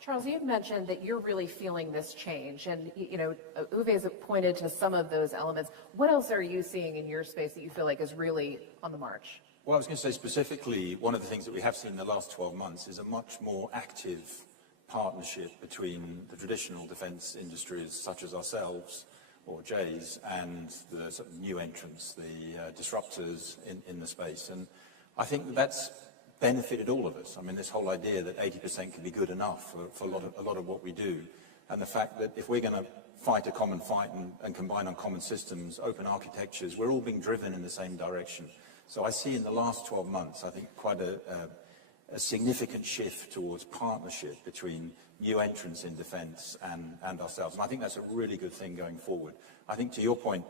Charles, you've mentioned that you're really feeling this change, and Uwe has pointed to some of those elements. What else are you seeing in your space that you feel like is really on the march? Well, I was going to say specifically, one of the things that we have seen in the last 12 months is a much more active partnership between the traditional defence industries, such as ourselves, or Jay's, and the sort of new entrants, the disruptors in the space. And I think that's benefited all of us. I mean, this whole idea that 80% can be good enough for a lot of what we do, and the fact that if we're going to fight a common fight and combine on common systems, open architectures, we're all being driven in the same direction. So I see in the last 12 months, I think, quite a significant shift towards partnership between new entrants in defence and ourselves. And I think that's a really good thing going forward. I think, to your point,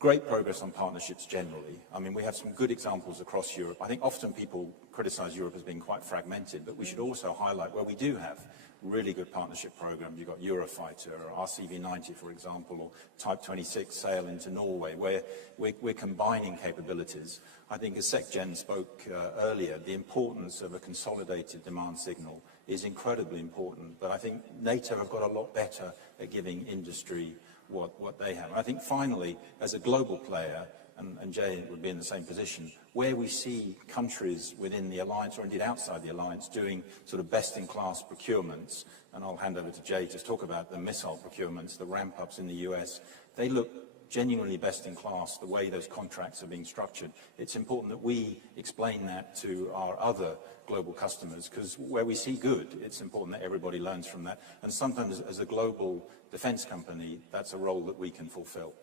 great progress on partnerships generally. I mean, we have some good examples across Europe. I think often people criticise Europe as being quite fragmented, but we should also highlight where we do have really good partnership programs. You've got Eurofighter, or RCV-90, for example, or Type 26 sail into Norway, where we're combining capabilities. I think, as SecGen spoke earlier, the importance of a consolidated demand signal is incredibly important. But I think NATO have got a lot better at giving industry what they have. I think finally, as a global player, and Jay would be in the same position, where we see countries within the alliance or indeed outside the alliance doing sort of best-in-class procurements, and I'll hand over to Jay to talk about the missile procurements, the ramp-ups in the US, they look genuinely best in class the way those contracts are being structured. It's important that we explain that to our other global customers, because where we see good, it's important that everybody learns from that. And sometimes as a global defense company, that's a role that we can fulfill.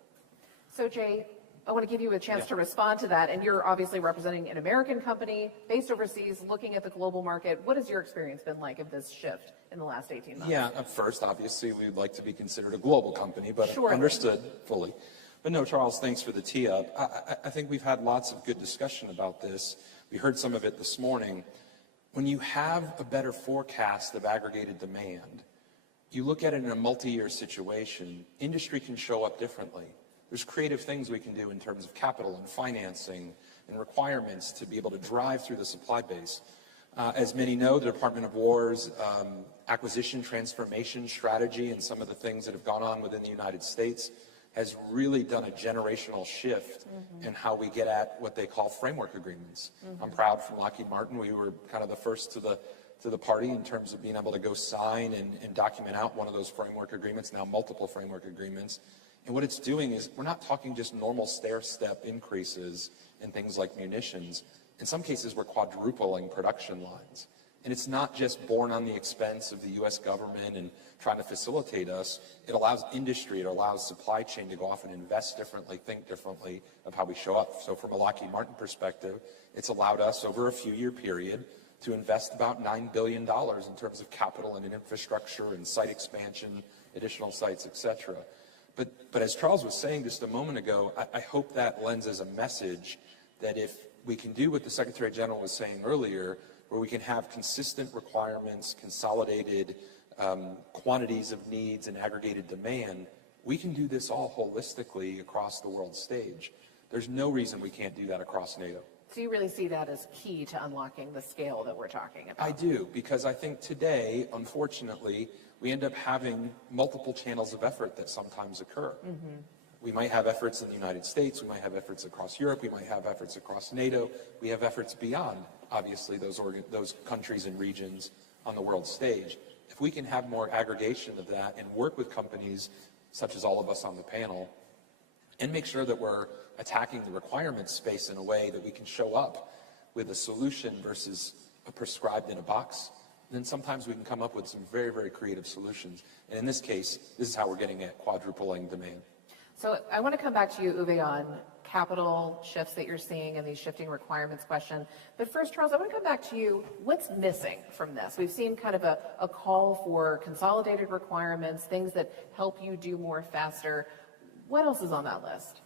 So Jay, I want to give you a chance to respond to that. And you're obviously representing an American company based overseas, looking at the global market. What has your experience been like of this shift in the last 18 months? Yeah, at first, obviously, we'd like to be considered a global company, but Sure. understood fully. But no, Charles, thanks for the tee up. I think we've had lots of good discussion about this. We heard some of it this morning. When you have a better forecast of aggregated demand, you look at it in a multi-year situation, industry can show up differently. There's creative things we can do in terms of capital and financing and requirements to be able to drive through the supply base. As many know, the Department of War's acquisition transformation strategy and some of the things that have gone on within the United States has really done a generational shift in how we get at what they call framework agreements. I'm proud from Lockheed Martin, we were kind of the first to the party in terms of being able to go sign and document out one of those framework agreements, now multiple framework agreements. And what it's doing is we're not talking just normal stair-step increases in things like munitions. In some cases, we're quadrupling production lines. And it's not just borne on the expense of the U.S. government and trying to facilitate us. It allows industry, it allows supply chain to go off and invest differently, think differently of how we show up. So from a Lockheed Martin perspective, it's allowed us over a few-year period to invest about $9 billion in terms of capital and infrastructure and site expansion, additional sites, et cetera. But as Charles was saying just a moment ago, I hope that lends as a message that if we can do what the Secretary General was saying earlier, where we can have consistent requirements, consolidated quantities of needs and aggregated demand, we can do this all holistically across the world stage. There's no reason we can't do that across NATO. So you really see that as key to unlocking the scale that we're talking about? I do, because I think today, unfortunately, we end up having multiple channels of effort that sometimes occur. We might have efforts in the United States, we might have efforts across Europe, we might have efforts across NATO, we have efforts beyond, obviously, those countries and regions on the world stage. If we can have more aggregation of that and work with companies, such as all of us on the panel, and make sure that we're attacking the requirements space in a way that we can show up with a solution versus a prescribed in a box, then sometimes we can come up with some very, very creative solutions. And in this case, this is how we're getting at quadrupling demand. So I want to come back to you, Uwe, on capital shifts that you're seeing and these shifting requirements question. But first, Charles, I want to come back to you. What's missing from this? We've seen kind of a call for consolidated requirements, things that help you do more faster. What else is on that list?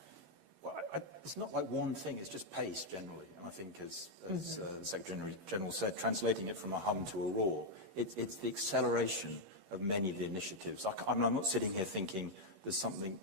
Well, it's not like one thing, it's just pace generally. And I think as the Secretary General said, translating it from a hum to a roar, it's the acceleration of many of the initiatives. I'm not sitting here thinking there's something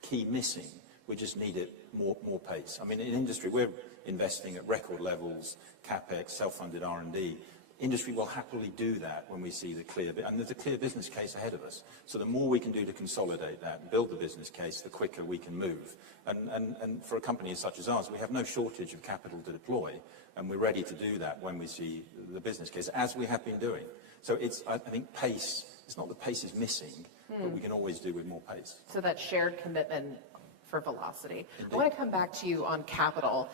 key missing. We just need it more pace. I mean, in industry, we're investing at record levels, CapEx, self-funded R&D. Industry will happily do that when we see and there's a clear business case ahead of us. So the more we can do to consolidate that and build the business case, the quicker we can move. And for a company such as ours, we have no shortage of capital to deploy, and we're ready to do that when we see the business case, as we have been doing. So I think pace, it's not that pace is missing, but we can always do with more pace. So that shared commitment for velocity. Indeed. I want to come back to you on capital.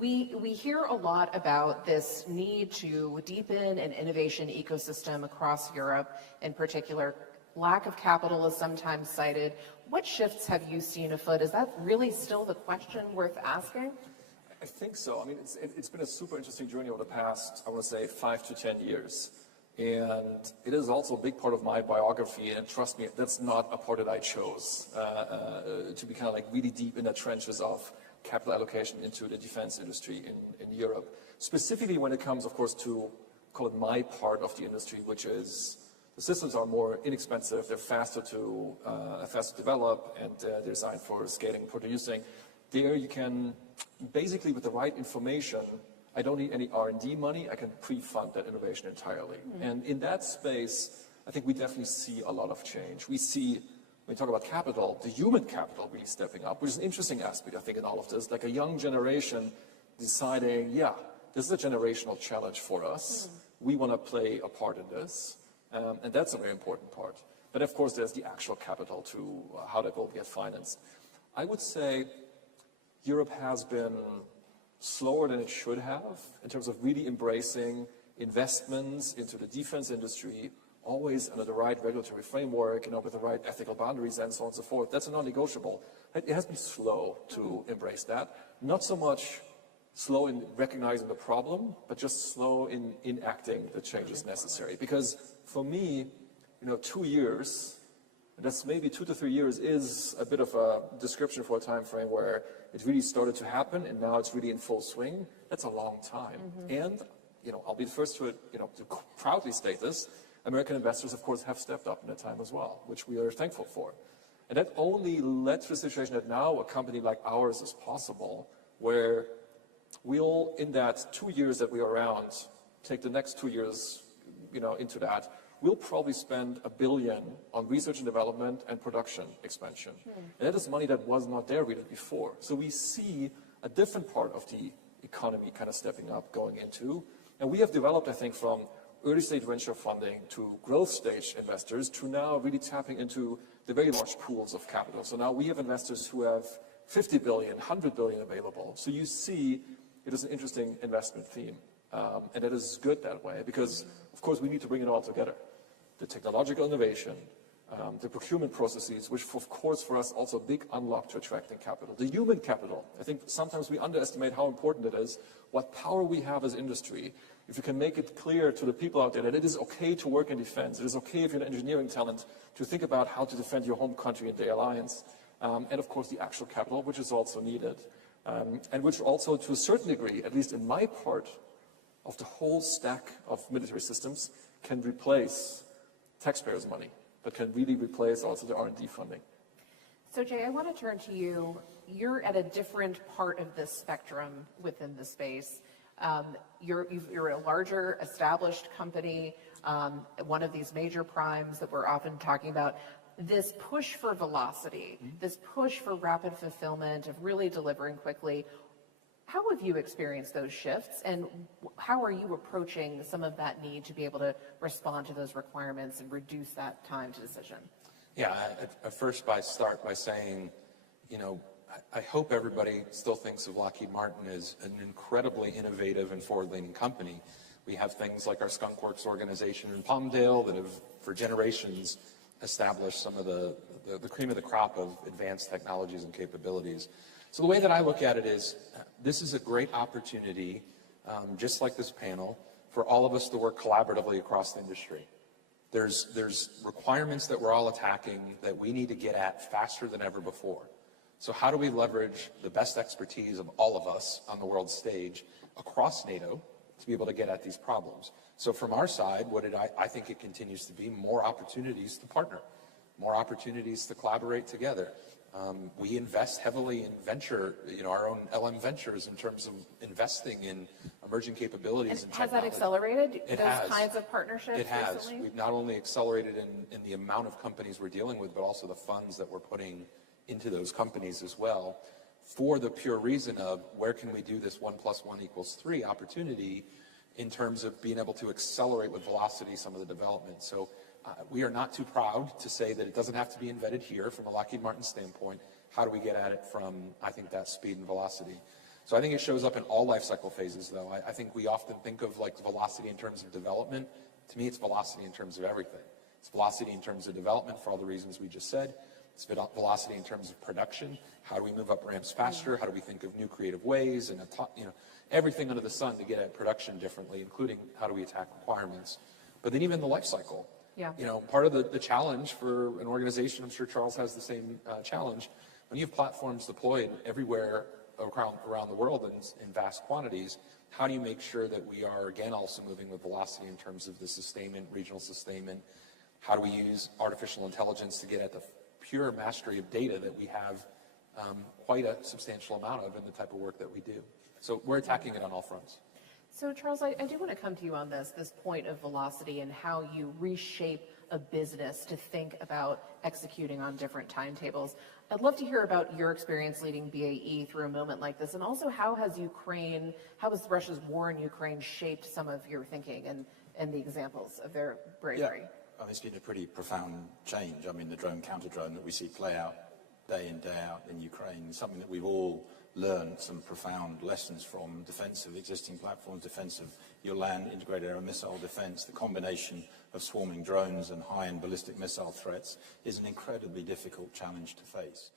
We hear a lot about this need to deepen an innovation ecosystem across Europe in particular. Lack of capital is sometimes cited. What shifts have you seen afoot? Is that really still the question worth asking? I think so. I mean, it's been a super interesting journey over the past, I want to say, 5 to 10 years. And it is also a big part of my biography, and trust me, that's not a part that I chose, to be kind of like really deep in the trenches of capital allocation into the defense industry in Europe. Specifically when it comes, of course, to, call it my part of the industry, which is the systems are more inexpensive, they're faster to develop, and they're designed for scaling and producing. There you can, basically with the right information, I don't need any R&D money, I can pre-fund that innovation entirely. And in that space, I think we definitely see a lot of change. We see, when we talk about capital, the human capital really stepping up, which is an interesting aspect, I think, in all of this. Like a young generation deciding, yeah, this is a generational challenge for us. We want to play a part in this. And that's a very important part. But of course, there's the actual capital to how that will get financed. I would say Europe has been slower than it should have in terms of really embracing investments into the defense industry, always under the right regulatory framework, with the right ethical boundaries and so on and so forth. That's a non-negotiable. It has been slow to embrace that. Not so much slow in recognizing the problem, but just slow in enacting the changes necessary. Because for me, 2 years, that's maybe 2 to 3 years, is a bit of a description for a time frame where it really started to happen and now it's really in full swing. That's a long time. And, I'll be the first to proudly state this, American investors, of course, have stepped up in that time as well, which we are thankful for. And that only led to a situation that now a company like ours is possible, where we'll, in that 2 years that we are around, take the next 2 years, into that, we'll probably spend $1 billion on research and development and production expansion. And that is money that was not there really before. So we see a different part of the economy kind of stepping up, going into. And we have developed, I think, from early stage venture funding to growth stage investors to now really tapping into the very large pools of capital. So now we have investors who have 50 billion, 100 billion available. So you see it is an interesting investment theme. And that is good that way because, of course, we need to bring it all together. The technological innovation, the procurement processes, which, of course, for us also a big unlock to attracting capital. The human capital. I think sometimes we underestimate how important it is, what power we have as industry. If you can make it clear to the people out there that it is okay to work in defense, it is okay if you're an engineering talent to think about how to defend your home country and the alliance. And, of course, the actual capital, which is also needed. And which also, to a certain degree, at least in my part of the whole stack of military systems, can replace taxpayers' money, but can really replace also the R&D funding. So, Jay, I want to turn to you. You're at a different part of this spectrum within the space. You're a larger, established company, one of these major primes that we're often talking about. This push for velocity, this push for rapid fulfillment, of really delivering quickly. How have you experienced those shifts, and how are you approaching some of that need to be able to respond to those requirements and reduce that time to decision? Yeah, I first start by saying, I hope everybody still thinks of Lockheed Martin as an incredibly innovative and forward-leaning company. We have things like our Skunk Works organization in Palmdale that have, for generations, established some of the cream of the crop of advanced technologies and capabilities. So the way that I look at it is, this is a great opportunity, just like this panel, for all of us to work collaboratively across the industry. There's requirements that we're all attacking that we need to get at faster than ever before. So how do we leverage the best expertise of all of us on the world stage across NATO to be able to get at these problems? So from our side, I think it continues to be more opportunities to partner, more opportunities to collaborate together. We invest heavily in venture, our own LM Ventures, in terms of investing in emerging capabilities and technology. Has that accelerated It those has. kinds of partnerships It has. recently? We've not only accelerated in the amount of companies we're dealing with, but also the funds that we're putting into those companies as well, for the pure reason of where can we do this 1 + 1 = 3 opportunity in terms of being able to accelerate with velocity some of the development. So we are not too proud to say that it doesn't have to be invented here from a Lockheed Martin standpoint. How do we get at it from, I think, that speed and velocity? So I think it shows up in all life cycle phases, though. I think we often think of like velocity in terms of development. To me, it's velocity in terms of everything. It's velocity in terms of development for all the reasons we just said. It's velocity in terms of production. How do we move up ramps faster? How do we think of new creative ways and everything under the sun to get at production differently, including how do we attack requirements? But then even the life cycle. Yeah. Part of the challenge for an organization, I'm sure Charles has the same challenge, when you have platforms deployed everywhere around the world in vast quantities, how do you make sure that we are, again, also moving with velocity in terms of the sustainment, regional sustainment? How do we use artificial intelligence to get at the pure mastery of data that we have quite a substantial amount of in the type of work that we do? So we're attacking it on all fronts. So, Charles, I do want to come to you on this point of velocity and how you reshape a business to think about executing on different timetables. I'd love to hear about your experience leading BAE through a moment like this, and also how has Russia's war in Ukraine shaped some of your thinking and the examples of their bravery? Yeah. It's been a pretty profound change. I mean, the drone, counter-drone that we see play out day in, day out in Ukraine. Something that we've all learned some profound lessons from: defense of existing platforms, defense of your land, integrated air and missile defense. The combination of swarming drones and high and ballistic missile threats is an incredibly difficult challenge to face.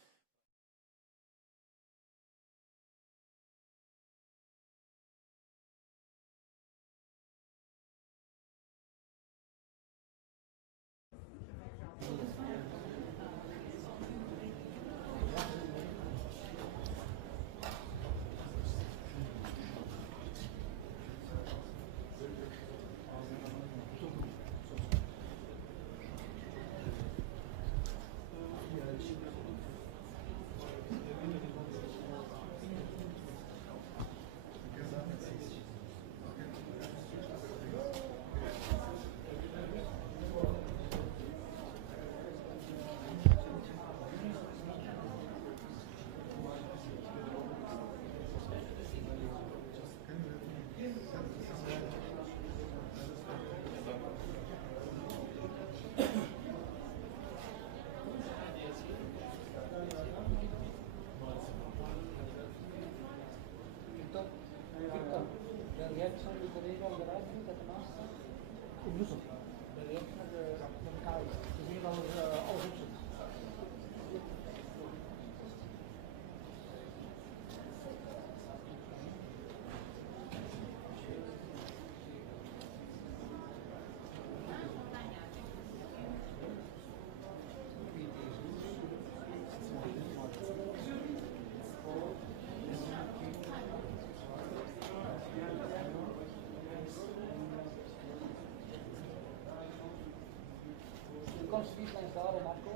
Kom zoiets langs daar, Marco.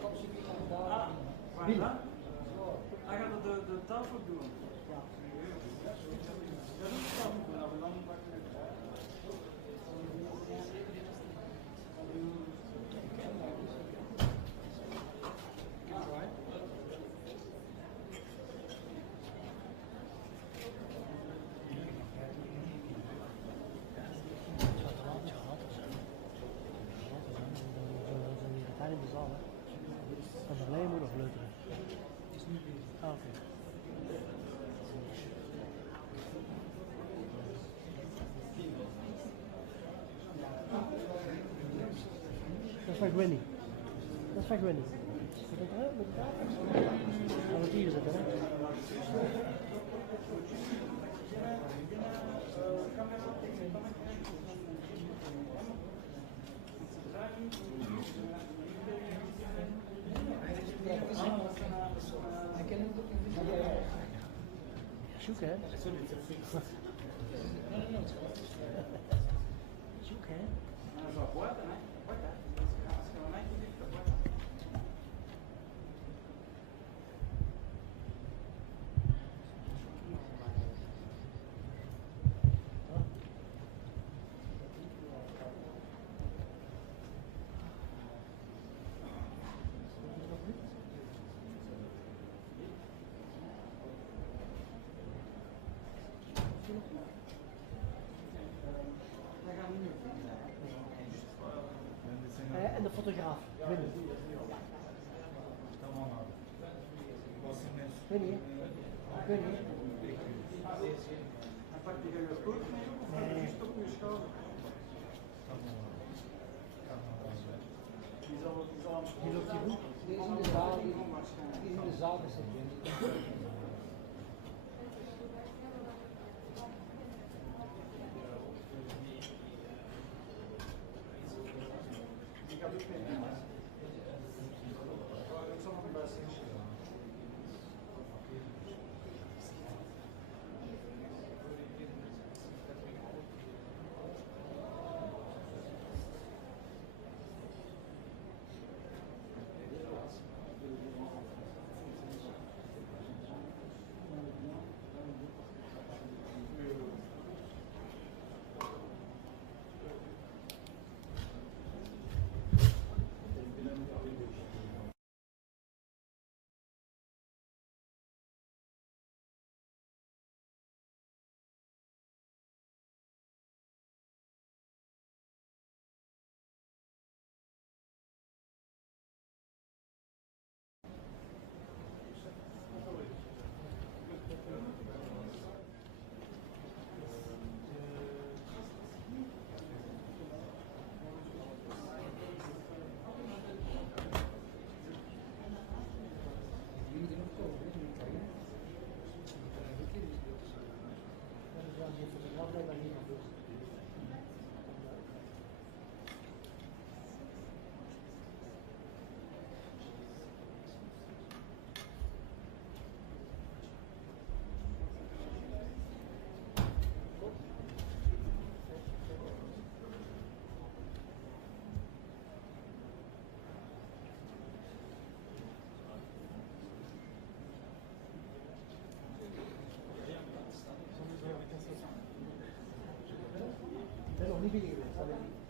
Kom zoiets langs daar. Binnen. Hij gaat de tafel doen. Ja. Dat is de tafel doen, maar dan pakken we het uit. Dat is van Gwenny. Dat is van Gwenny. Moet dat eruit? Moet het eruit? Gaan we het hier zetten, hè? Zoek, hè? Zoek, hè? En de fotograaf. Winnie. Winnie. Winnie. Nee. Die loopt hier goed. Die is in de zaal. Die is in de zaal gezet. nog niet binnen geweest, dat weet ik.